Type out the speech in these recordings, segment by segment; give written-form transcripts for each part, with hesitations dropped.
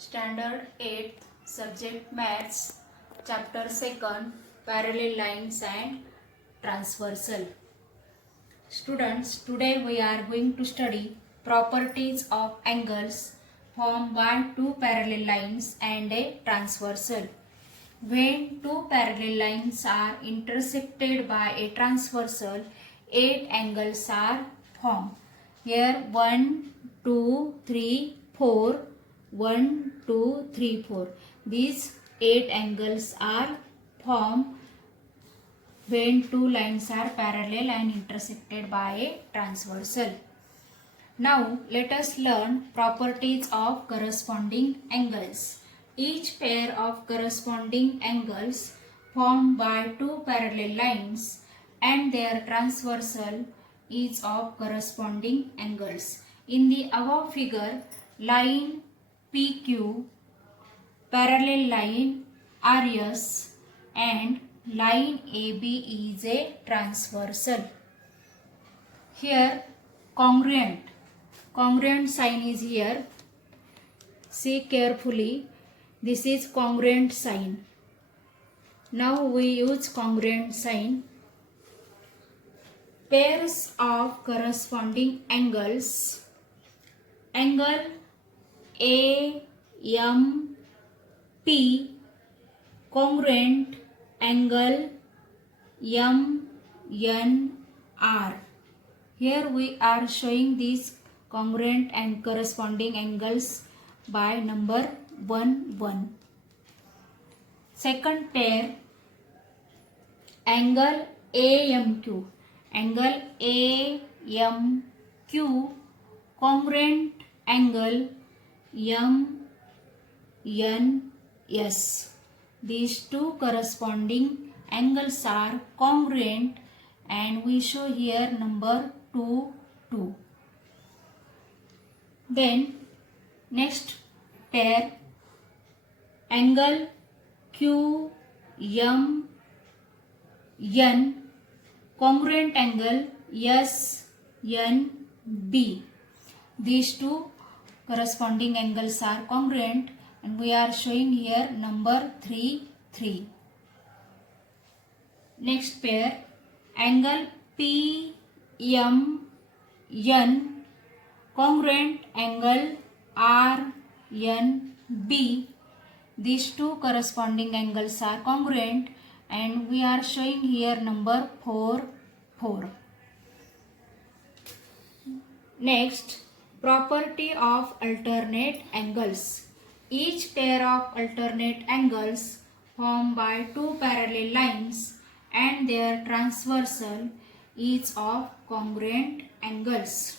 Standard 8th, Subject Maths, Chapter 2nd, Parallel Lines and Transversal. Students, today we are going to study properties of angles formed by two parallel lines and a transversal. When two parallel lines are intersected by a transversal, 8 angles are formed. Here 1, 2, 3, 4. 1, 2, 3, 4. These 8 angles are formed when two lines are parallel and intersected by a transversal. Now let us learn properties of corresponding angles. Each pair of corresponding angles formed by two parallel lines and their transversal is of corresponding angles. In the above figure, line PQ, parallel line RS and line AB is a transversal. Here congruent sign is here. See carefully, this is congruent sign. Now we use congruent sign. Pairs of corresponding angles. Angle AMP congruent angle MNR. Here we are showing these congruent and corresponding angles by number 1, 1. Second pair, angle AMQ. Angle AMQ congruent angle MNS. These two corresponding angles are congruent and we show here number 2, 2. Then next pair, angle QMN congruent angle SNB. These two corresponding angles are congruent and we are showing here number 3, 3. Next pair, angle PMN congruent angle RNB. These two corresponding angles are congruent and we are showing here number 4, 4. Next, property of alternate angles. Each pair of alternate angles formed by two parallel lines and their transversal is of congruent angles.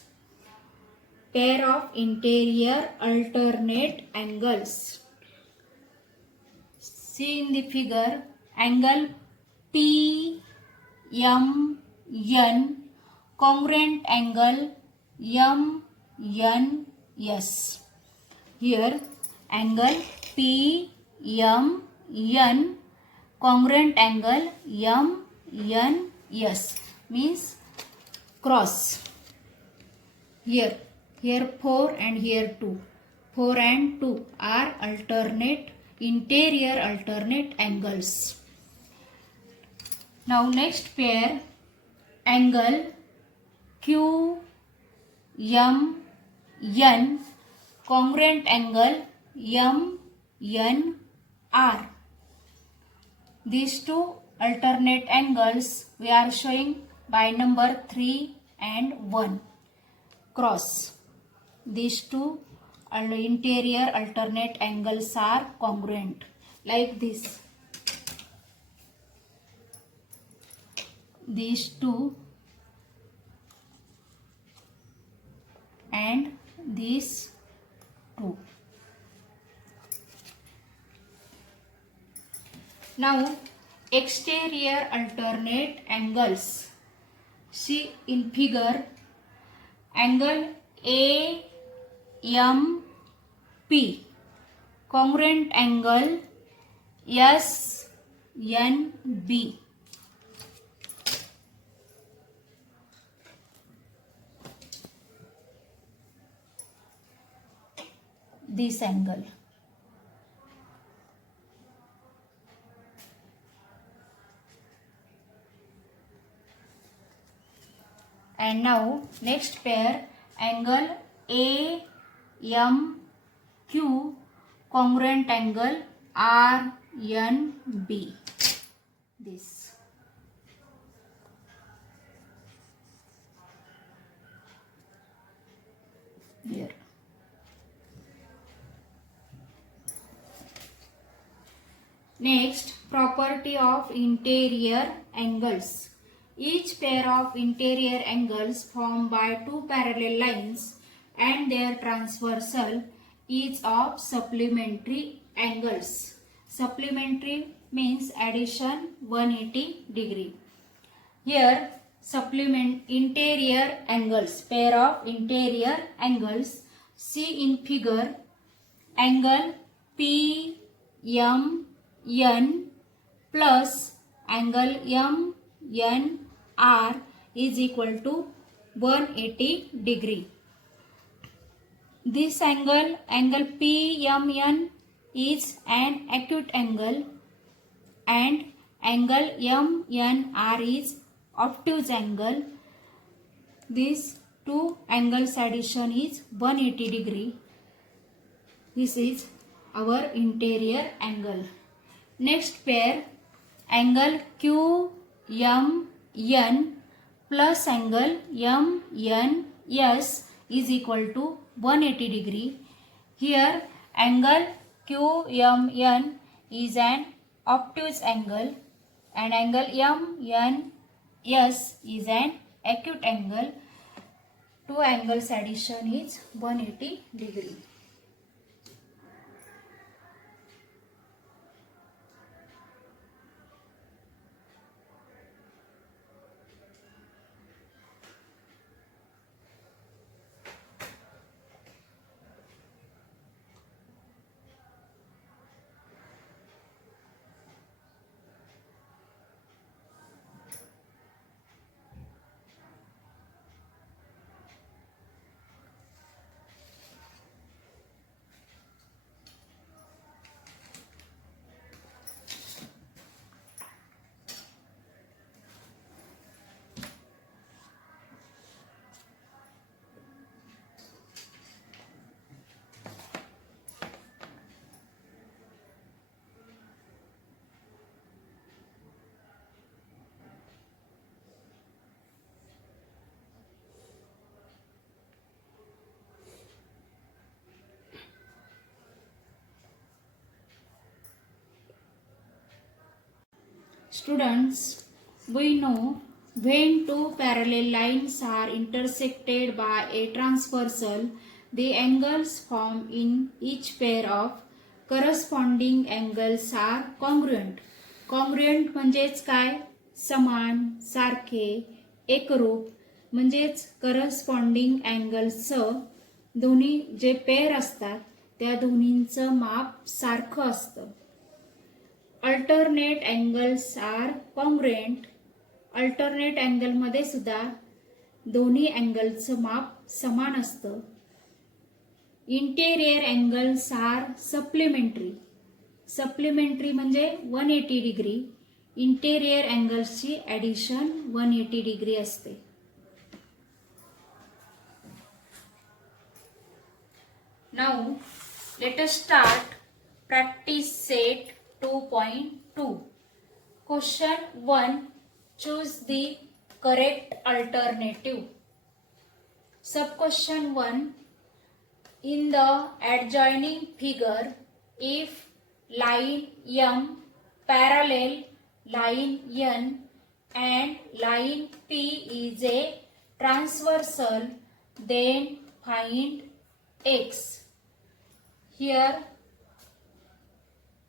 Pair of interior alternate angles. See in the figure, angle PMN congruent angle MNS. Here angle PMN congruent angle MNS means cross. Here 4 and here 2. 4 and 2 are alternate, interior alternate angles. Now next pair, angle QMN congruent angle MNR. These two alternate angles we are showing by number 3 and 1. Cross. These two interior alternate angles are congruent like this. These two and these two. Now exterior alternate angles. See in figure, angle AMP congruent angle SNB. This angle And now next pair, angle AMQ congruent angle RNB. This. Here. Next, property of interior angles. Each pair of interior angles formed by two parallel lines and their transversal is of supplementary angles. Supplementary means addition 180 degree. Here supplement interior angles, pair of interior angles. See in figure, angle PMN plus angle MNR is equal to 180 degree. This angle PMN is an acute angle and angle MNR is obtuse angle. This two angles addition is 180 degree. This is our interior angle. Next pair, angle QMN plus angle MNS is equal to 180 degree. Here angle QMN is an obtuse angle and angle MNS is an acute angle. Two angles addition is 180 degree. Students, we know when two parallel lines are intersected by a transversal, the angles formed in each pair of corresponding angles are congruent. Congruent म्हणजेच काय? समान, सारखे, एकरूप म्हणजेच corresponding angles दोन्ही जे pair असतात त्या दोन्हींचं माप सारखं असतं. Alternate angles are congruent. Alternate angle मध्ये सुद्धा दोन्ही अँगलचं माप समान असतं. Interior angles are supplementary. Supplementary म्हणजे 180 डिग्री. इंटेरियर अँगल्सची ॲडिशन 180 डिग्री असते. Now let us start practice set 2.2. Question 1. Choose the correct alternative. Sub-question 1. In the adjoining figure, if line M parallel line N and line P is a transversal, then find X. Here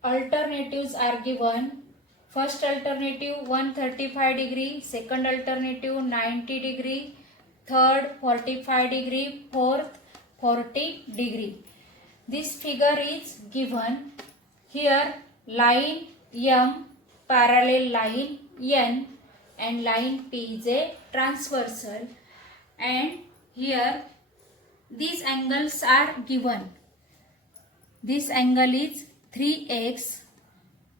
alternatives are given. First alternative 135 degree, second alternative 90 degree, third 45 degree, fourth 40 degree. This figure is given. Here line M parallel line N and line P is a transversal, and here these angles are given. This angle is 3x,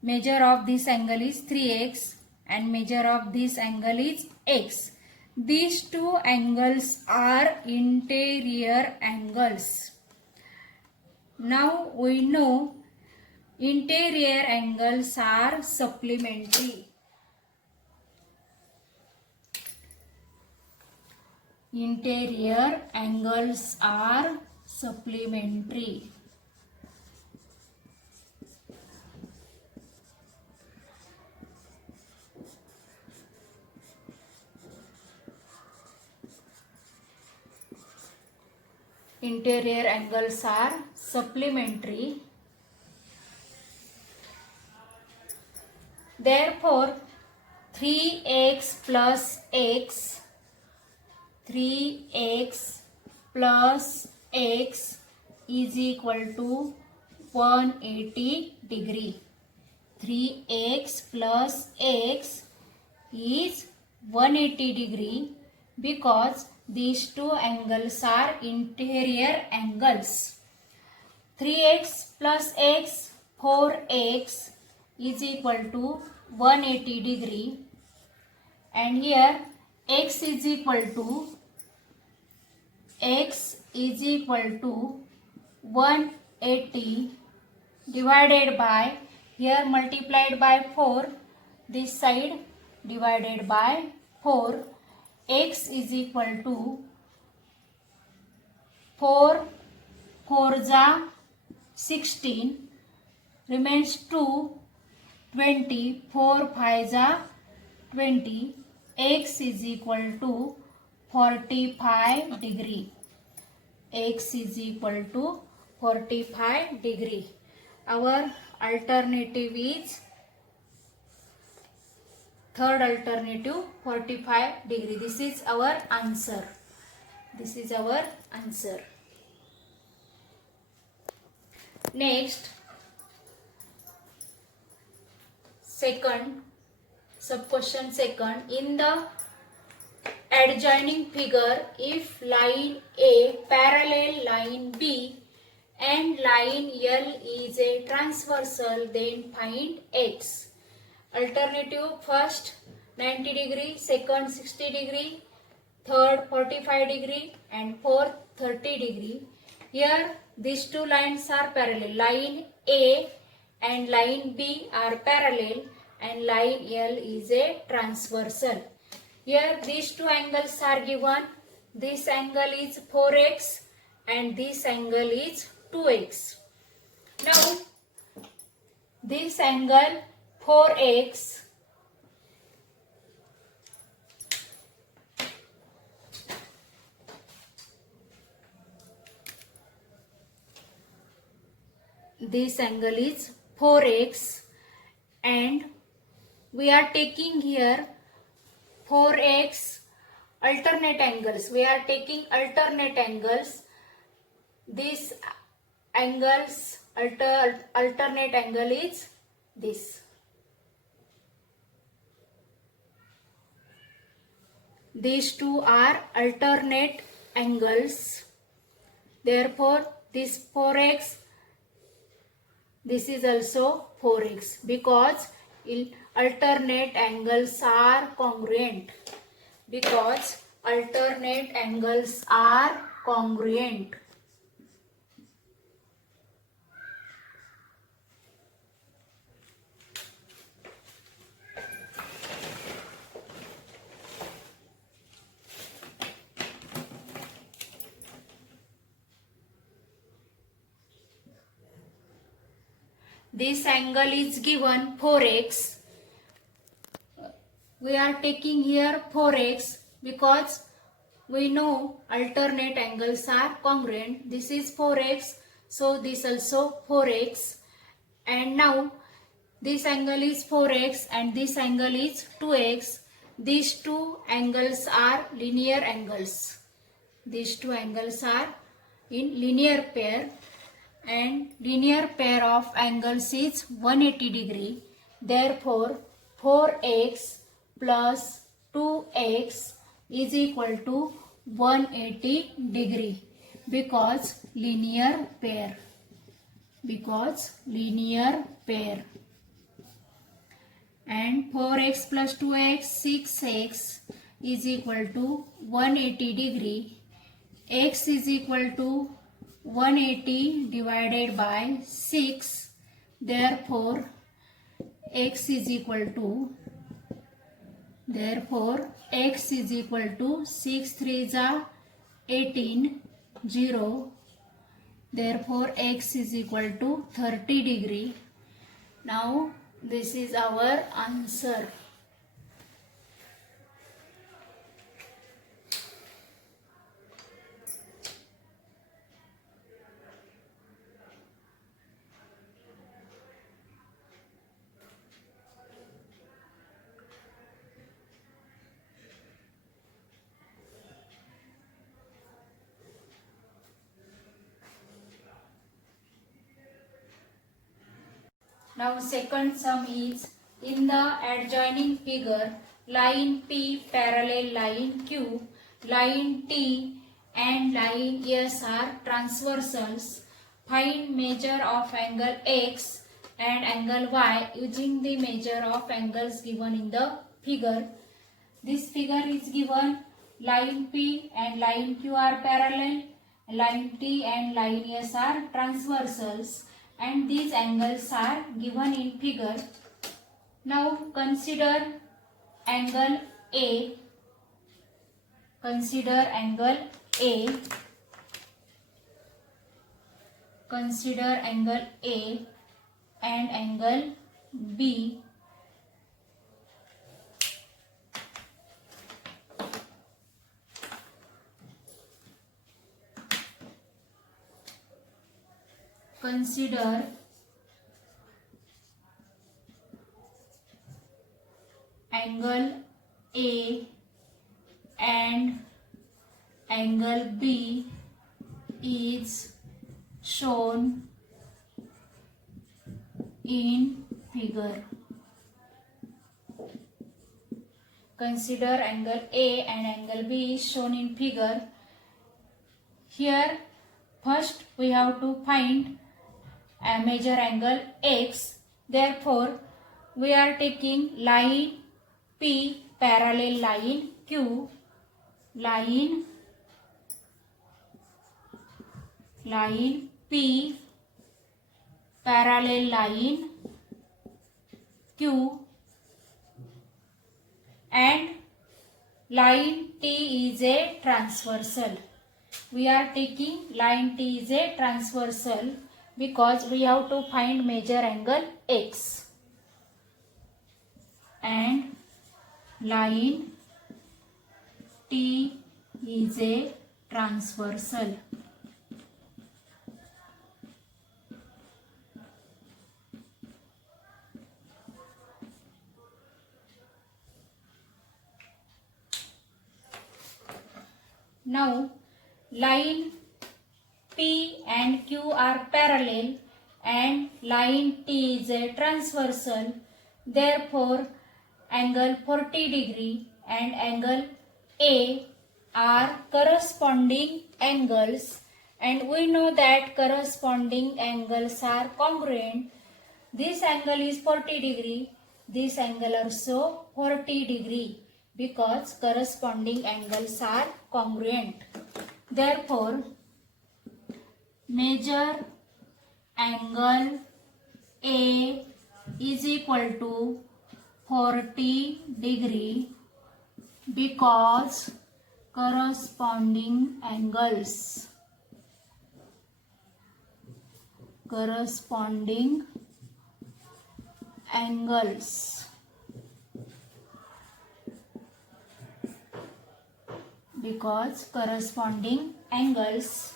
measure of this angle is 3x and measure of this angle is x. These two angles are interior angles. Now we know interior angles are supplementary. Interior angles are supplementary. Interior angles are supplementary. Therefore, 3x plus x 3x plus x is equal to 180 degree. 3x plus x is 180 degree because these two angles are interior angles. 3x plus x 4x is equal to 180 degree, and here x is equal to 180 divided by, here multiplied by 4, this side divided by 4, x is equal to 4 4 ja 16, remains 2, 20, 4 5 ja 20, x is equal to 45 degree. X is equal to 45 degree. Our alternative is third alternative, 45 degree. This is our answer. This is our answer. Next, second, sub-question second. In the adjoining figure, if line A parallel line B and line L is a transversal, then find x. Alternative: first 90 degree, second 60 degree, third 45 degree, and fourth 30 degree. Here these two lines are parallel. Line A and line B are parallel, and line L is a transversal. Here these two angles are given. This angle is 4x and this angle is 2x. Now this angle 4x, this angle is 4x, and we are taking here 4x alternate angles. We are taking alternate angles. This angles alternate angle is this. These two are alternate angles. Therefore, this 4x, this is also 4x because alternate angles are congruent. Because alternate angles are congruent. This angle is given 4x. We are taking here 4x because we know alternate angles are congruent. This is 4x, so this also 4x. And now this angle is 4x and this angle is 2x. These two angles are linear angles. These two angles are in linear pair, and linear pair of angles is 180 degree. Therefore, 4x plus 2x is equal to 180 degree because linear pair. Because linear pair. And 4x plus 2x, 6x. is equal to 180 degree. X is equal to 180 divided by 6. Therefore, x is equal to 6 3 18 0. Therefore, x is equal to 30 degree. Now, this is our answer. Now second sum is, in the adjoining figure, line P parallel line Q, line T and line S are transversals. Find measure of angle X and angle Y using the measure of angles given in the figure. This figure is given line P and line Q are parallel, line T and line S are transversals, and these angles are given in figure. Now consider angle A. Consider angle A. Consider angle A and angle B. Consider angle A and angle B is shown in figure. Consider angle A and angle B is shown in figure. Here, first we have to find a measure angle X. Therefore, we are taking line P parallel line Q, line P parallel line Q, and line T is a transversal. We are taking line T is a transversal because we have to find measure angle X, and line T is a transversal. Now, line P and Q are parallel and line T is a transversal. Therefore, angle 40 degree and angle A are corresponding angles, and we know that corresponding angles are congruent. This angle is 40 degree, this angle also 40 degree, because corresponding angles are congruent. Therefore, measure angle A is equal to 40 degree because corresponding angles because corresponding angles.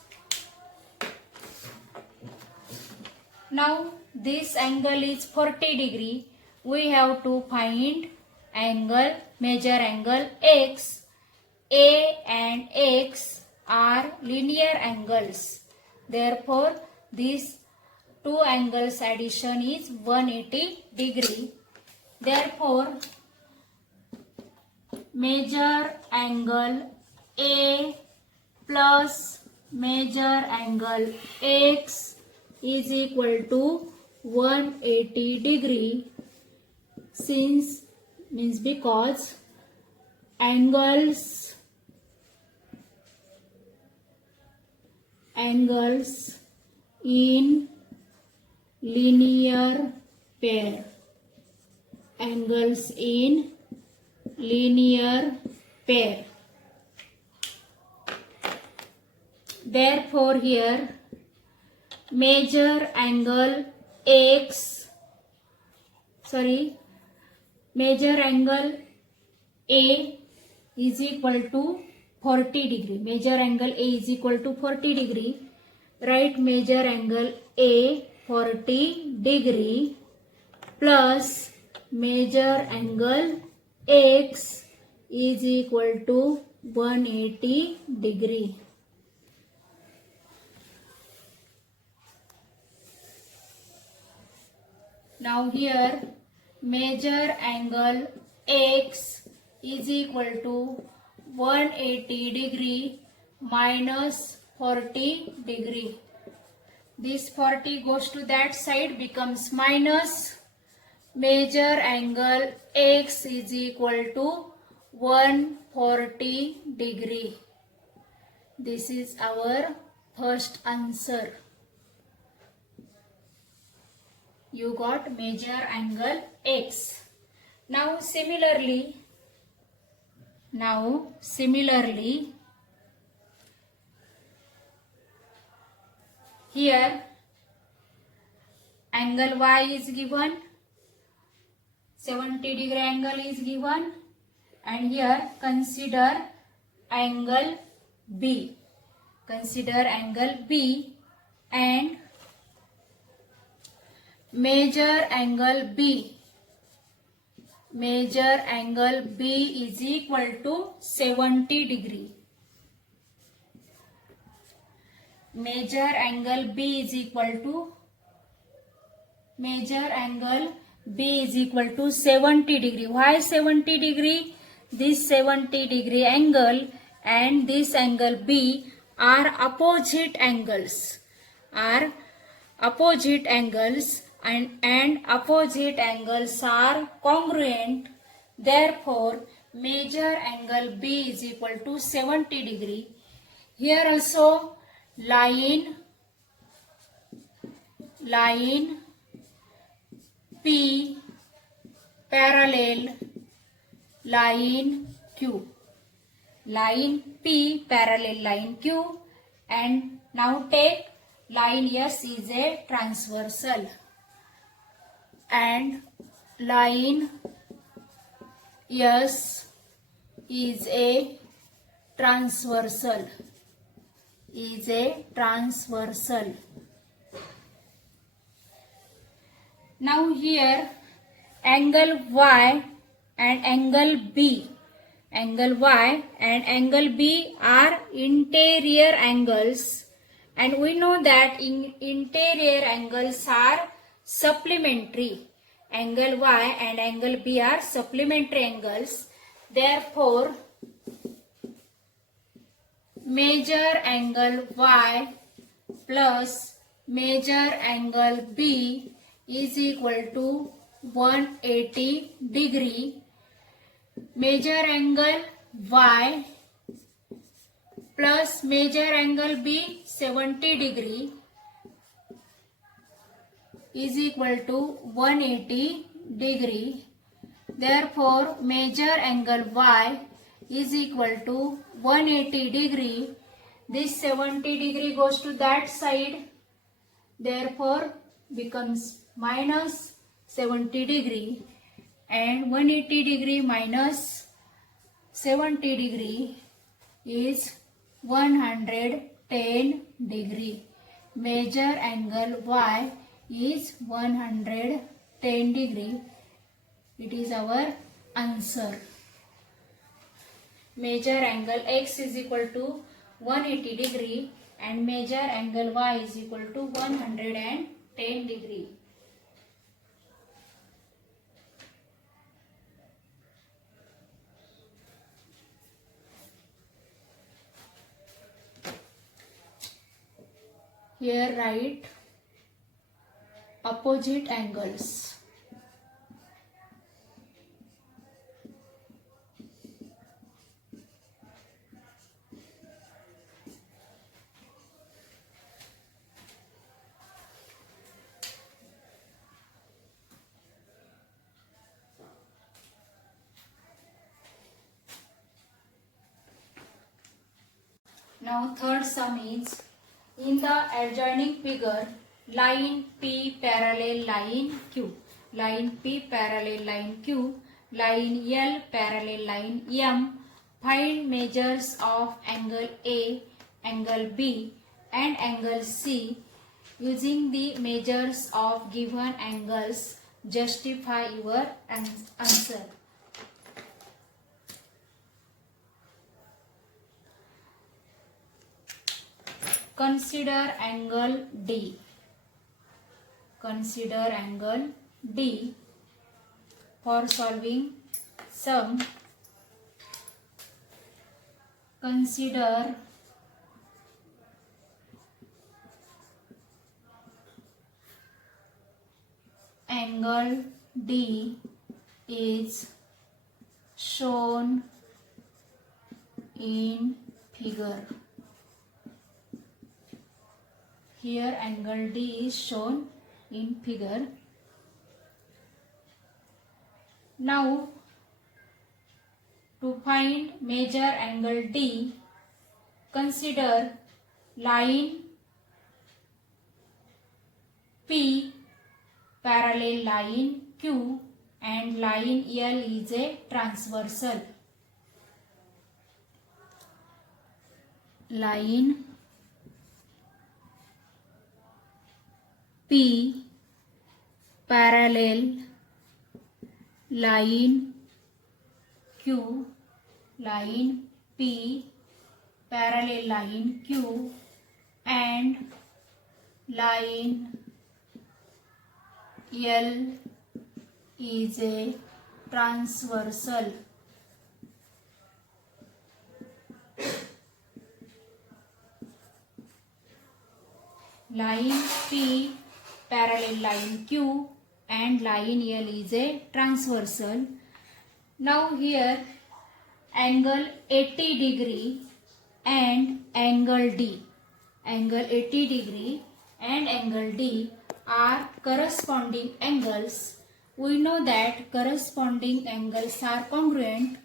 Now this angle is 40 degree. We have to find angle, measure angle X. A and X are linear angles. Therefore, these two angles addition is 180 degree. Therefore, measure angle A plus measure angle X is equal to 180 degree, because angles in linear pair. Angles in linear pair. Therefore here measure angle A is equal to 40 degree. Measure angle A is equal to 40 degree. Write measure angle A 40 degree plus measure angle X is equal to 180 degree. Now here measure angle X is equal to 180 degree minus 40 degree. This 40 goes to that side, becomes minus. Measure angle X is equal to 140 degree. This is our first answer. You got measure angle X. Now similarly, here angle Y is given, 70 degree angle is given, and here consider angle B. Consider angle B and measure angle B. Measure angle B is equal to 70 degree. Measure angle B is equal to 70 degree. Why 70 degree? This 70 degree angle and this angle B are opposite angles. And opposite angles are congruent. Therefore, measure angle B is equal to 70 degree. Here also line P parallel line Q. Line P parallel line Q, and now take line S is a transversal and line S is a transversal. Now here angle Y and angle B. Angle Y and angle B are interior angles, and we know that interior angles are supplementary. Angle Y and angle B are supplementary angles. Therefore, measure angle Y plus measure angle B is equal to 180 degree. Measure angle Y plus measure angle B 70 degree is equal to 180 degree. Therefore, measure angle Y is equal to 180 degree. This 70 degree goes to that side. Therefore, becomes minus 70 degree, and 180 degree minus 70 degree is 110 degree. Measure angle Y is 110 degree. It is our answer. Measure angle X is equal to 180 degree and measure angle Y is equal to 110 degree. Here write opposite angles. Now third sum is, in the adjoining figure, line P parallel line Q. Line P parallel line Q. Line L parallel line M. Find measures of angle A, angle B and angle C. Using the measures of given angles, justify your answer. Consider angle D. Consider angle D. For solving sum, consider angle D is shown in figure. Here angle D is shown in figure. Now to find measure angle D, consider line P parallel line Q and line L is a transversal. Line P parallel line Q, line P parallel line Q and line L is a transversal. Line P parallel line Q and line L is a transversal. Now here angle 80 degree and angle D. Angle 80 degree and angle D are corresponding angles. We know that corresponding angles are congruent.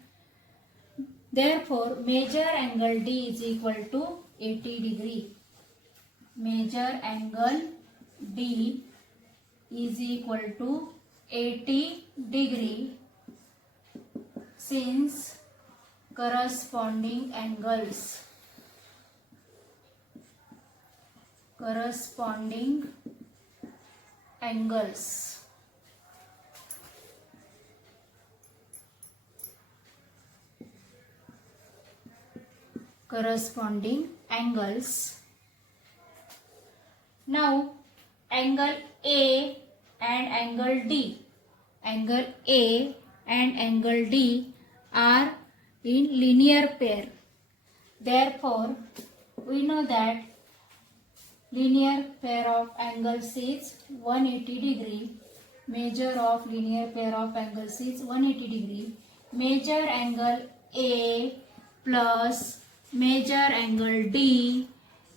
Therefore, measure angle D is equal to 80 degree. Measure angle D is equal to 80 degree since corresponding angles. Corresponding angles. Corresponding angles. Now angle A and angle D. Angle A and angle D are in linear pair. Therefore, we know that linear pair of angles is 180 degree. Measure of linear pair of angles is 180 degree. Measure angle A plus measure angle D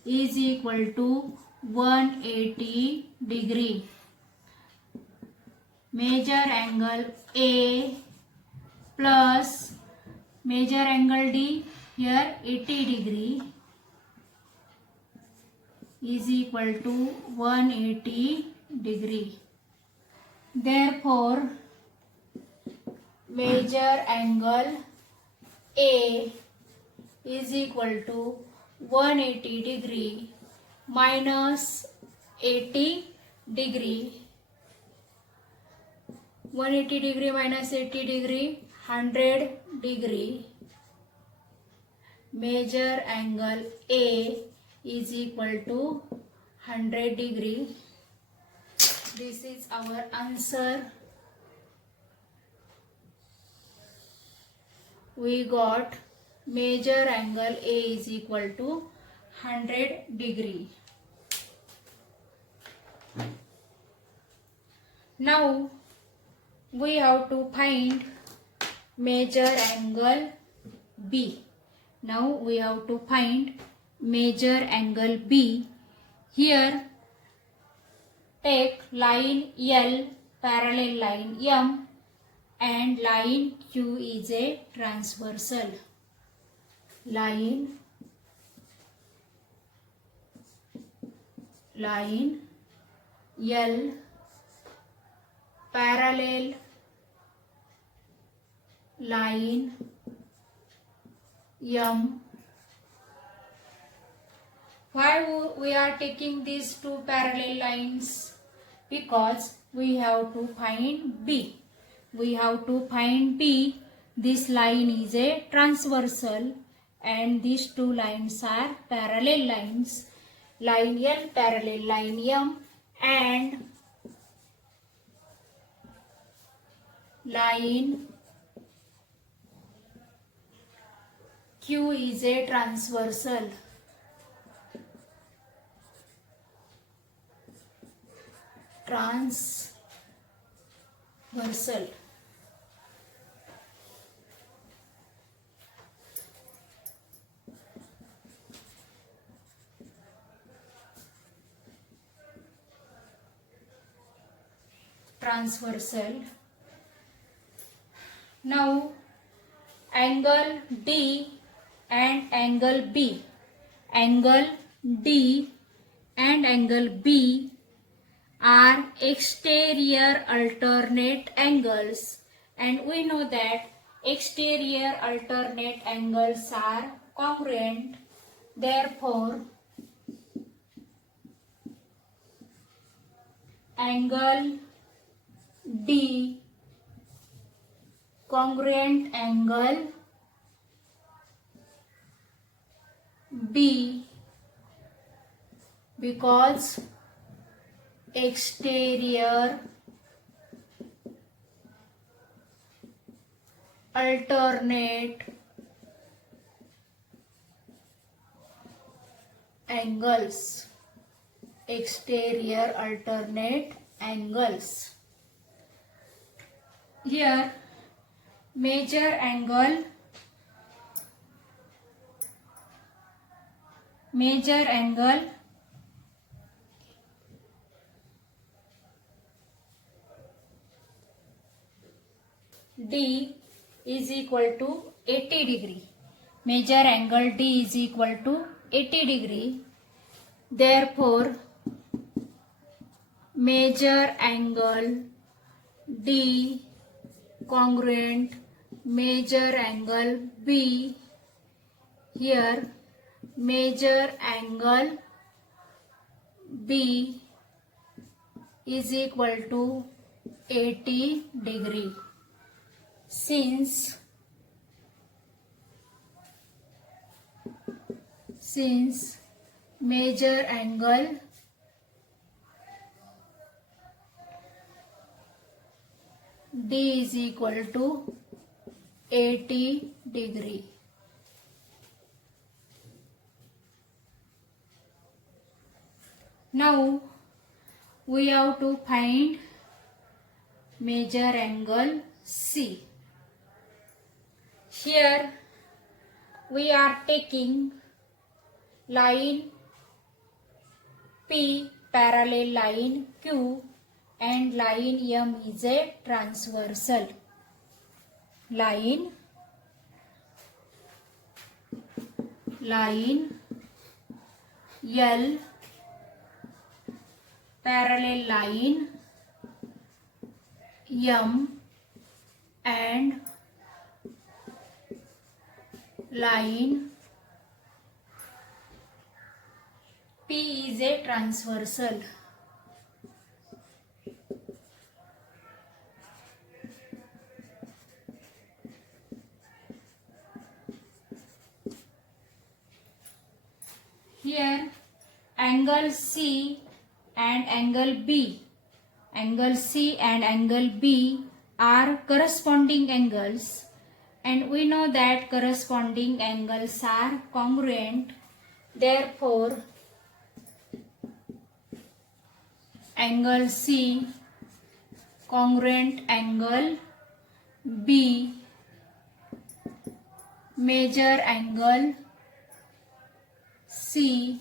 is equal to 180 degree. Measure angle A plus measure angle D, here 80 degree, is equal to 180 degree. Therefore, measure angle A is equal to 180 degree minus 80 degree. 180 degree minus 80 degree, 100 degree. Measure angle A is equal to 100 degree. This is our answer. We got measure angle A is equal to 100 degree. Now we have to find measure angle B. Now we have to find measure angle B. Here take line L parallel line M and line Q is a transversal. Line line L parallel line M. Why we are taking these two parallel lines? Because we have to find B. We have to find B. This line is a transversal and these two lines are parallel lines. Line L parallel line M and line Q is a transversal. Transversal. Transversal. Now angle D and angle B. Angle D and angle B are exterior alternate angles, and we know that exterior alternate angles are congruent. Therefore, angle D congruent angle B because exterior alternate angles. Exterior alternate angles. Here major angle D is equal to 80 degree. Major angle D is equal to 80 degree. Therefore, major angle D congruent major angle B. Here major angle B is equal to 80 degree. Since major angle D is equal to 80 degree. Now we have to find major angle C. Here we are taking line P parallel line Q and line M is a transversal. Line L parallel line M and line P is a transversal. Here angle C and angle B. Angle C and angle B are corresponding angles, and we know that corresponding angles are congruent. Therefore, angle C congruent angle B, major angle C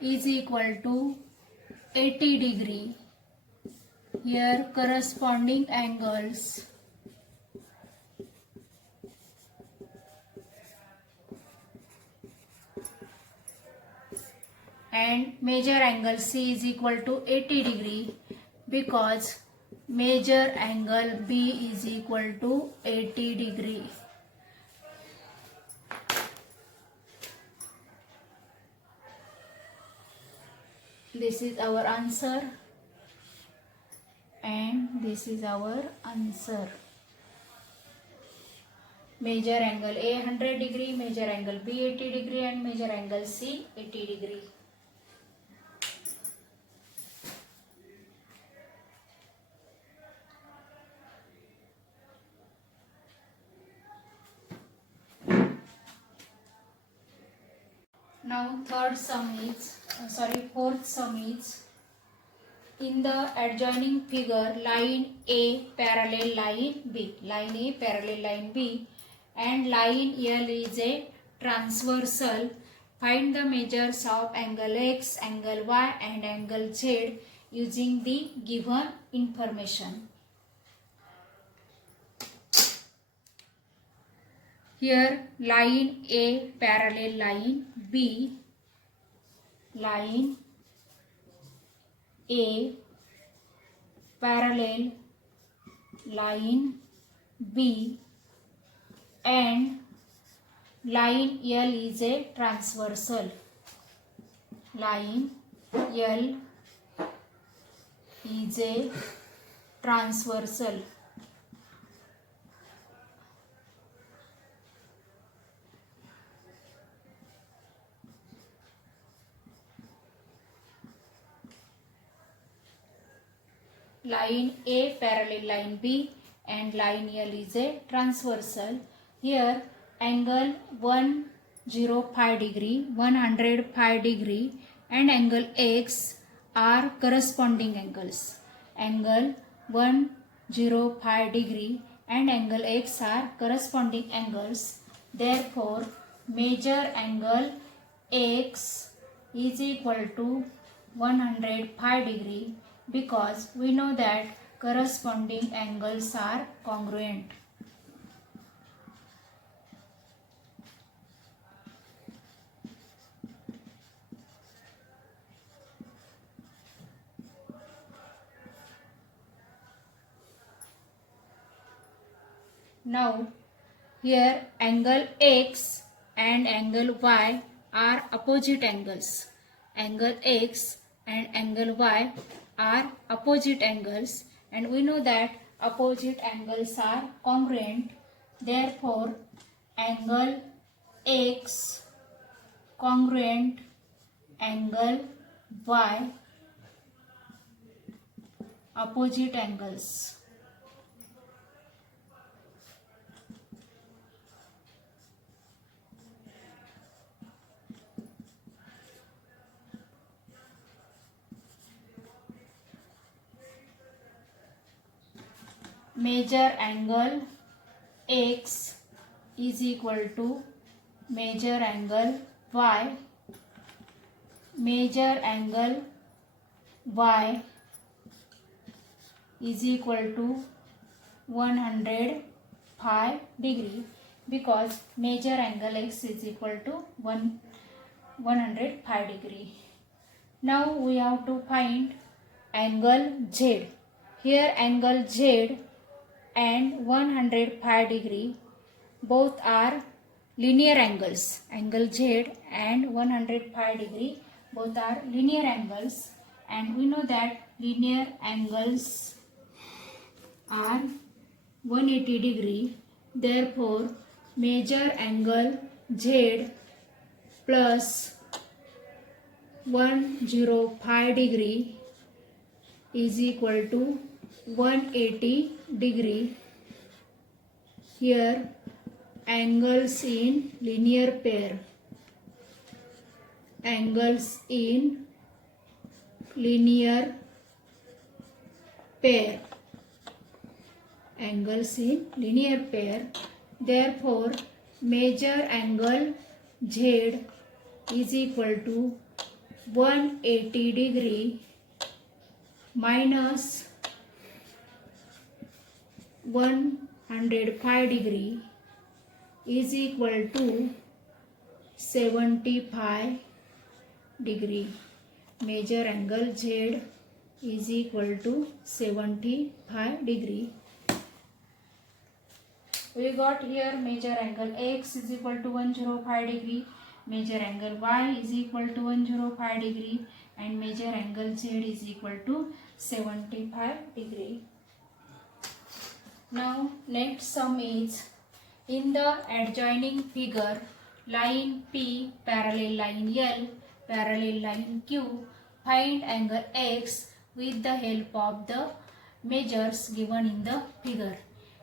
is equal to 80 degree. Here corresponding angles and major angle C is equal to 80 degree because major angle B is equal to 80 degree. This is our answer and this is our answer. Major angle A 100 degree, major angle B 80 degree and major angle C 80 degree. Now fourth sum is in the adjoining figure line A parallel line B. Line A parallel line B and line L is a transversal. Find the measures of angle X, angle Y and angle Z using the given information. Here line A parallel line B, line A parallel line B and line L is a transversal. Line L is a transversal. Line A parallel line B and line L is a transversal. Here angle 105 degree, 105 degree and angle X are corresponding angles. Angle 105 degree and angle X are corresponding angles. Therefore, major angle X is equal to 105 degree because we know that corresponding angles are congruent. Now here angle X and angle Y are opposite angles. Angle X and angle Y are opposite angles and we know that opposite angles are congruent. Therefore, angle X congruent angle Y opposite angles. Major angle X is equal to major angle Y. Major angle Y is equal to 105 degree because major angle X is equal to 105 degree. Now we have to find angle Z. Here angle Z and 105 degree both are linear angles. Angle Z and 105 degree both are linear angles and we know that linear angles are 180 degree. Therefore, major angle Z plus 105 degree is equal to 180 degree. Here angles in linear pair. Angles in linear pair. Angles in linear pair. Therefore, major angle Z is equal to 180 degree minus 105 degree is equal to 75 degree. Measure angle Z is equal to 75 degree. We got here measure angle X is equal to 105 degree, measure angle Y is equal to 105 degree, and measure angle Z is equal to 75 degree. Now next sum is, in the adjoining figure, line P parallel line L parallel line Q, find angle X with the help of the measures given in the figure.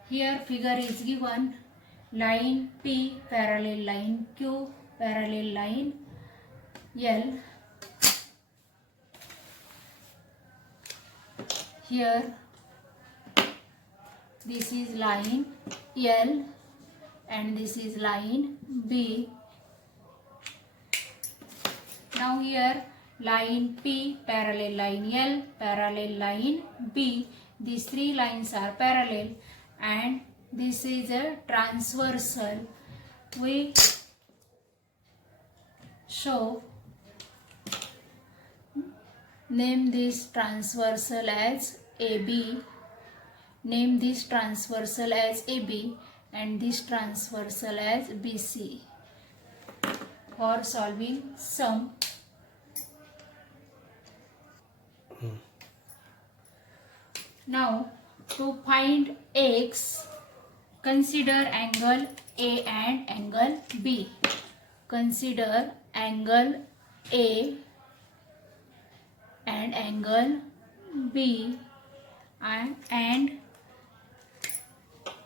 Here figure is given, line P parallel line Q parallel line L. Here this is line L and this is line B. Now here line P parallel line L parallel line B. These three lines are parallel and this is a transversal. We show, name this transversal as AB, name this transversal as AB and this transversal as BC. For solving sum, now to find X, consider angle A and angle B. Consider angle A and angle B, and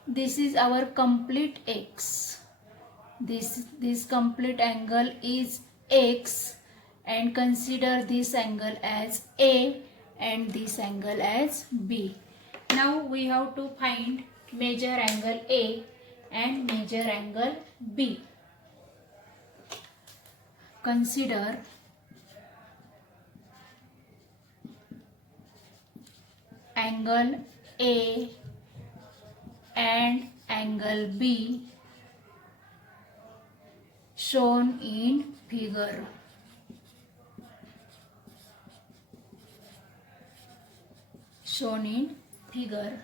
this is our complete X. This complete angle is X, and consider this angle as A and this angle as B. Now we have to find measure angle A and measure angle B. Consider angle A and angle B shown in figure. Shown in figure.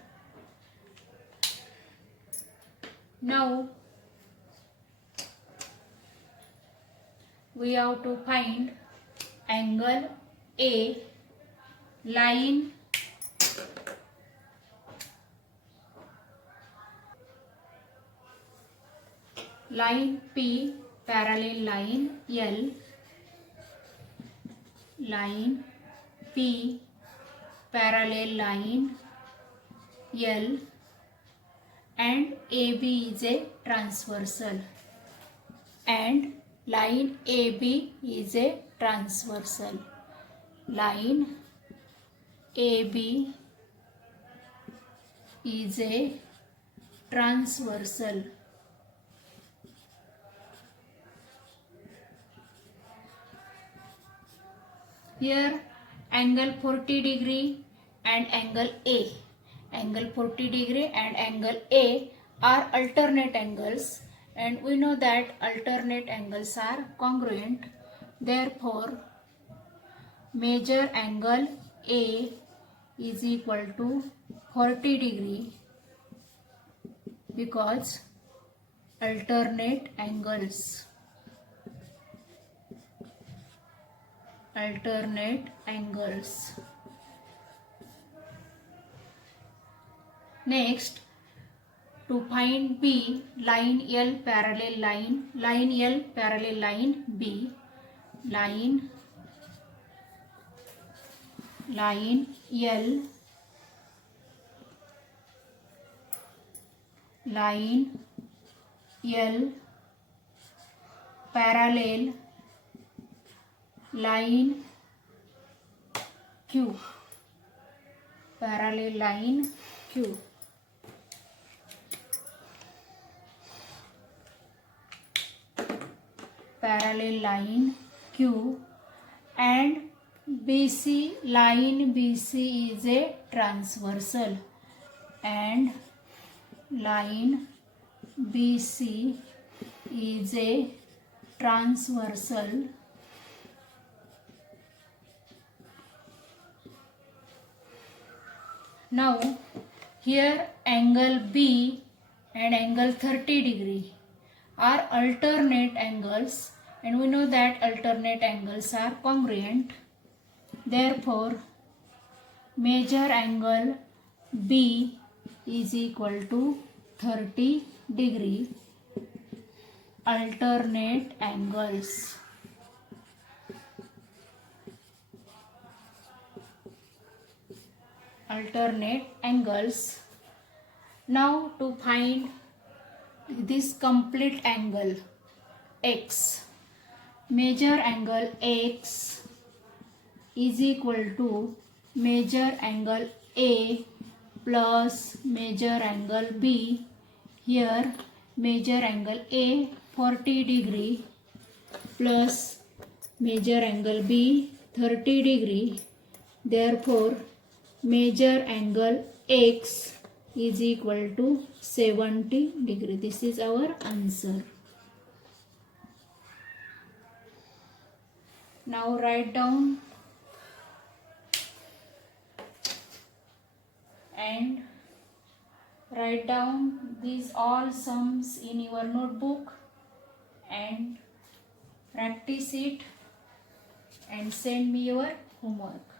Now we have to find angle A, line P parallel line L, line P parallel line L, and AB is a transversal, and line AB is a transversal. Line AB is a transversal. Here angle 40 degree and angle A. Angle 40 degree and angle A are alternate angles, and we know that alternate angles are congruent. Therefore, measure angle A is equal to 40 degree because alternate angles. Alternate angles. Next, to find B, line L parallel line L parallel line B, line L, line L parallel line Q, parallel line Q. Parallel line Q, and BC, line BC is a transversal, and line BC is a transversal. Now here angle B and angle 30 degree are alternate angles, and we know that alternate angles are congruent. Therefore measure angle B is equal to 30 degree. Alternate angles. Alternate angles. Now to find this complete angle X, measure angle X is equal to measure angle A plus measure angle B. Here measure angle A 40 degree plus measure angle B 30 degree. Therefore measure angle X is equal to 70 degree. This is our answer. Now write down and write down these all sums in your notebook and practice it and send me your homework.